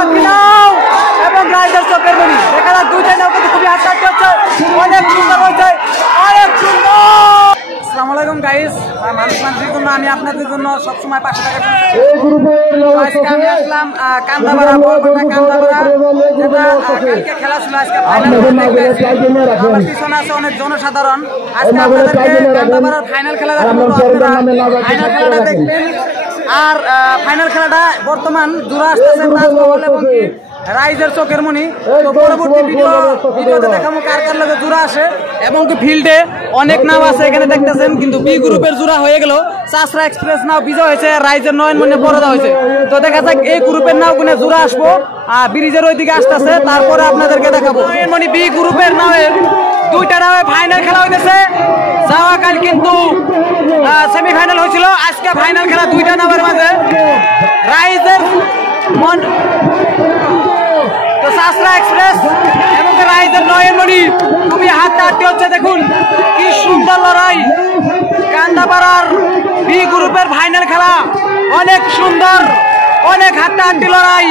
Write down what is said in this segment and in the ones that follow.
পাখি নাও এবং রাইজের চোখের মনি। দেখা যাক দুইটা নাও কিন্তু খুবই হাসাহাসি হচ্ছে, অনেক সুন্দর হয়েছে, অনেক সুন্দর। আসসালামু আলাইকুম গাইস, মানুষের জন্য আমি আপনাদের জন্য সবসময় পাশে থাকার জন্য আজকে আমি আসলাম কান্দাপাড়া, বরপাটা কান্দাপাড়া, যেটা কালকে খেলা ছিল, আজকে ফাইনাল দেখতে আমার পিছনে আছে অনেক জনসাধারণ। আজকে আপনাদেরকে কান্দাপাড়ার ফাইনাল খেলা দেখাবো, আপনারা ফাইনাল খেলাটা দেখবেন। আর ফাইনাল খেলাটা বর্তমান জোড়া আসতেছে তাজমহল এবং রাইজের চোখের মনি। তো পরবর্তী ভিডিওতে দেখাবো কার কার লগে জোড়া আসে এবং ফিল্ডে অনেক নাম আছে এখানে দেখতেছেন, কিন্তু বি গ্রুপের জোড়া হয়ে গেল। চাষরা এক্সপ্রেস নাও বিজয় হয়েছে, রাইজের নয়নমণি পরাজয় হয়েছে। তো দেখা যাক এই গ্রুপের নাও গুনে জোড়া আসবো, ব্রিজের ওইদিকে আসতেছে, তারপরে আপনাদেরকে দেখাবো। নয়নমণি বি গ্রুপের নামের দুইটা নামে ফাইনাল খেলা হইতেছে। যাওয়া কাল কিন্তু সেমিফাইনাল হয়েছিল, আজকে ফাইনাল খেলা দুইটা নামের মাঝে। রাইজের তো চাষরা এক্সপ্রেস এবং রাইজের নয়নমণি খুবই হাড্ডাহাড্ডি হচ্ছে। দেখুন কি সুন্দর লড়াই, কান্দাপাড়ার বি গ্রুপের ফাইনাল খেলা, অনেক সুন্দর, অনেক হাড্ডাহাড্ডি লড়াই।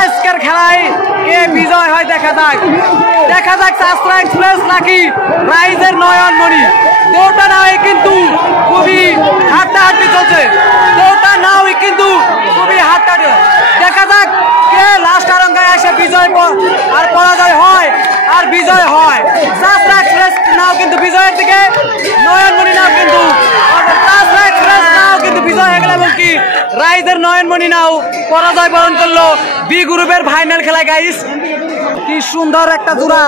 আজকের খেলায় কে বিজয় হয় দেখা যাক, দেখা যাক চাষরা এক্সপ্রেস নাকি রাইজের নয়নমণি। দুটা নাওই কিন্তু খুবই হাড্ডাহাড্ডি চলছে, দুটা নাওই কিন্তু খুবই হাড্ডাহাড্ডি। দেখা যাক কে লাস্ট আরঙ্গায় এসে বিজয় আর পরাজয় হয় আর বিজয় হয়। চাষরা এক্সপ্রেস নাও কিন্তু বিজয়ের দিকে, নয়নমণি নাও কিন্তু চাষরা এক্সপ্রেস নাও কিন্তু বিজয় হয়ে গেল এবং কি রাইজের নয়নমণি নাও পরাজয় বরণ করলো বি গ্রুপের ফাইনাল খেলায়। গাইস কি সুন্দর একটা জোড়া,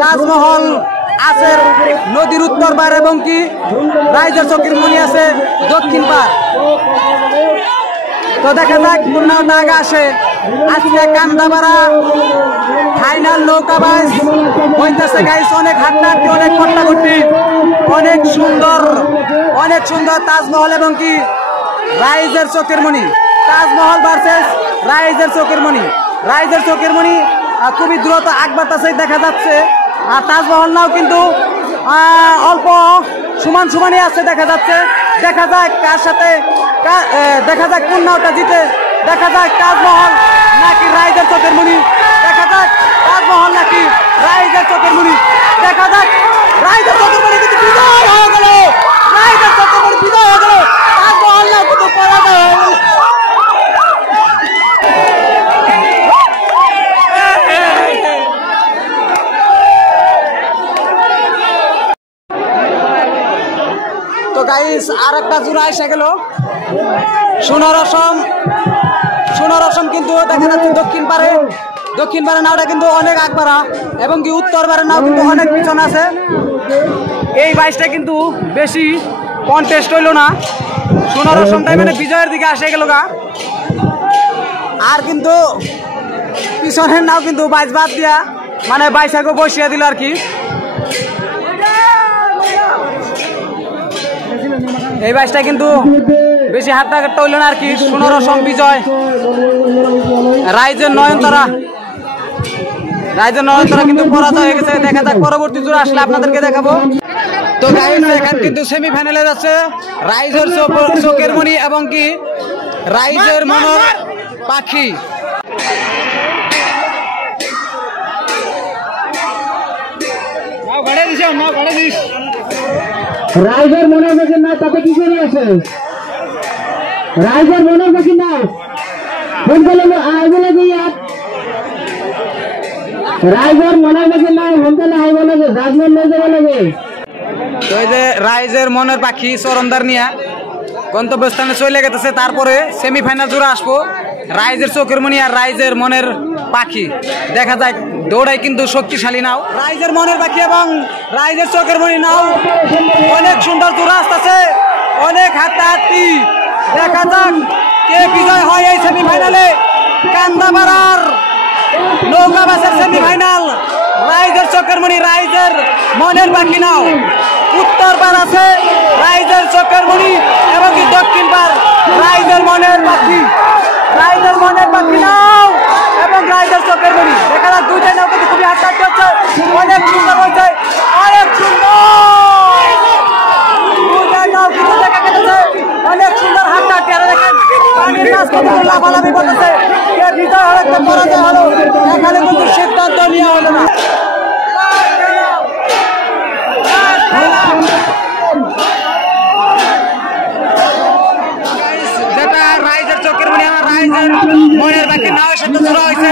তাজমহল আছে নদীর উত্তর পার এবং কি রাইজের চোখের মনি আছে দক্ষিণ পার। তো দেখা যাক পূর্ণাটা আগে আসে। আজকে কান্দাপাড়া ফাইনাল নৌকাবাজ হইতেছে গাইস, অনেক হাড্ডাহাড্ডি, অনেক কট্টাকট্টি, অনেক সুন্দর, অনেক সুন্দর। তাজমহল এবং কি রাইজের চোখের মনি, তাজমহল ভার্সেস রাইজের চোখের মনি। রাইজের চোখের মনি খুবই দ্রুত আগ বাড়তেছে দেখা যাচ্ছে, আর তাজমহল নাও কিন্তু অল্প সমান সমানই আছে দেখা যাচ্ছে। দেখা যাক কার সাথে দেখা যাক কোন নাওটা জিতে, দেখা যাক তাজমহল নাকি রাইজের চোখের মনি, দেখা যাক তাজমহল নাকি রাইজের চোখের মনি, দেখা যাক রাইজের চোখের মনি কিন্তু বিজয় হয়ে গেল, রাইজের চোখের মনি বিজয় হয়ে গেল, তাজমহল নাও কিন্তু পরাজয় হয়ে গেল। তো গাইস আর একটা জোড়া এসে গেল, সোনারসম। সোনারসম কিন্তু দেখা যাচ্ছে দক্ষিণ পারে নাওটা কিন্তু অনেক আগবাড়া এবং কি উত্তর পারের নাও কিন্তু অনেক পিছনে আছে। এই বাইশটা কিন্তু বেশি কন্টেস্ট হইল না, সোনারসমটাই মানে বিজয়ের দিকে আসে গেল গা। আর কিন্তু পিছনের নাও কিন্তু বাইশ বাদ দিয়া মানে বাইশাকে বসিয়ে দিল আর কি। এই বাইশটা কিন্তু বেশি হাড্ডাহাড্ডি হইল না আর কি। সোনারসম বিজয়, রাইজের নয়নতারা কিন্তু পরাজয় হয়ে গেছে। দেখা যাক পরবর্তী জোড়া আসলে আপনাদেরকে দেখাবো। তো গাইস এখন কিন্তু সেমিফাইনালে যাচ্ছে রাইজের চোখের মনি এবং কি রাইজের মনের পাখি। রাইজের মনের পাখি না তাতে কি করে আছে, রাইজের মনের পাখি না রাইজের মনের পাখি না হন্তলে আইব লাগে, রাজমের নিয়ে যাবে লাগে। তো এই যে রাইজের মনের পাখি চরমদার নিয়া গন্তব্যস্থানে চলে গেছে। তারপরে সেমিফাইনাল জোড়া আসবো রাইজের চোখের মনি আর রাইজের মনের পাখি। দেখা যায় দৌড়াই কিন্তু শক্তিশালী নাও, রাইজের মনের পাখি এবং রাইজের চোখের মনি নাও অনেক সুন্দর জোড়া আসতেছে, অনেক হাড্ডাহাড্ডি। দেখা যাক কে বিজয় হয় এই সেমিফাইনালে। কান্দাপাড়ার নৌকাবাসের সেমিফাইনাল, রাইজের চোখের মনি রাইজের মনের পাখি নাও। উত্তর পার আছে রাইজের চোখের মনি এবং দক্ষিণ পার রাইজের মনের পাখি, রাইজের মনের পাখি নাও এবং রাইজের চোখের মনি। দেখা যাক দুইটাই নাও কিন্তু খুবই হাড্ডাহাড্ডি হচ্ছে, অনেক সুন্দর হয়েছে, অনেক সুন্দর। দুইটাই নাও কিন্তু দেখা গেছে অনেক সুন্দর হাড্ডাহাড্ডি। আর দেখেন পানির মাছ কত লাফালাফি করতেছে, কে বিজয় হবে এখানে পরাজয় হলো, এখানে কিন্তু সিদ্ধান্ত নেওয়া হলো না। যেটা রাইজের চোখের মনে আমার রাইজের মনের বাকি নাওয়ের সাথে জোড়া হয়েছে।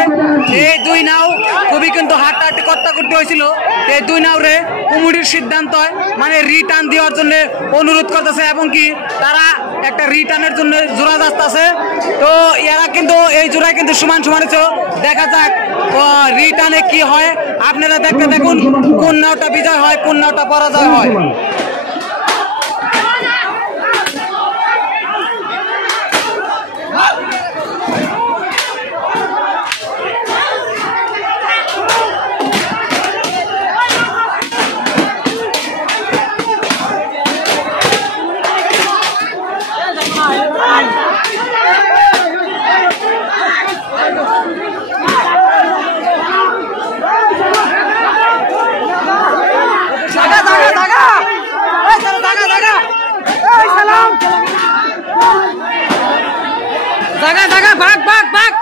এই দুই নাও খুবই কিন্তু হাঁটাহাঁটি কর্তাকুর্তি হয়েছিল। এই দুই নাওরে কমিটির সিদ্ধান্ত মানে রিটার্ন দেওয়ার জন্য অনুরোধ করতেছে এবং কি তারা একটা রিটার্নের জন্য জোড়া যাচ্ছে। তো এরা কিন্তু এই জোড়ায় কিন্তু সমান সমান ছিল। দেখা যাক রিটার্নে কি হয়, আপনারা দেখতে দেখুন কোন নাওটা বিজয় হয় কোন নাওটা পরাজয় হয়। জাগা জাগা ভাগ ভাগ ভাগ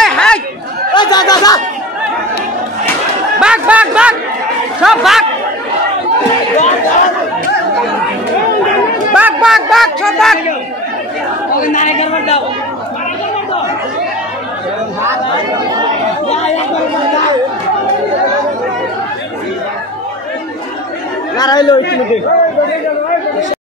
এই হাই ওই যা যা যা ভাগ ভাগ ভাগ সব ভাগ ভাগ ভাগ ভাগ সব ভাগ ওই নারে করবার দাও নারাইলো তুমি